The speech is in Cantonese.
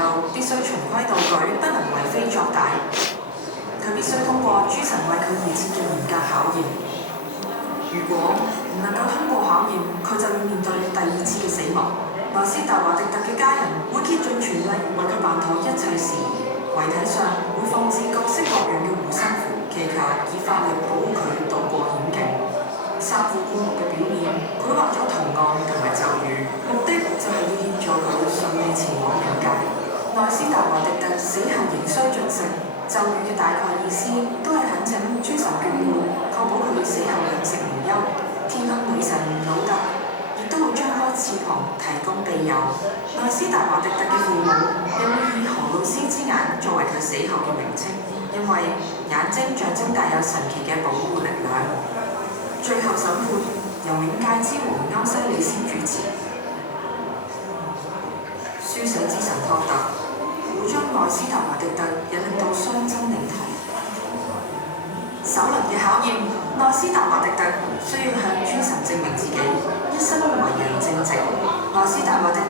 候必須循規蹈矩，不能為非作歹。佢必須通過諸神為佢而設嘅嚴格考驗。如果唔能夠通過考驗，佢就要面對第二次嘅死亡。內斯特華迪特嘅家人會竭盡全力為佢辦妥一切事宜，遺體上會放置各式各樣嘅護身符，祈求以法力保護佢渡過險境。三副棺木嘅表面繪畫咗圖案同埋咒語，目的就係要協助佢順利前往冥界。內斯特華迪特死後仍需進食，咒語嘅大概意思都係懇請諸神眷顧，確保佢死後糧食無憂。天空女神魯特亦都會張開翅膀提供庇佑。內斯特華迪特嘅父母又會以荷魯斯之眼作為佢死後嘅名稱，因為眼睛象徵帶有神奇嘅保護力量。最後審判由冥界之王歐西里斯主持。書寫之神托特會將內斯特華迪特引領到雙真領土。首輪嘅考驗，內斯特華迪特需要向諸神證明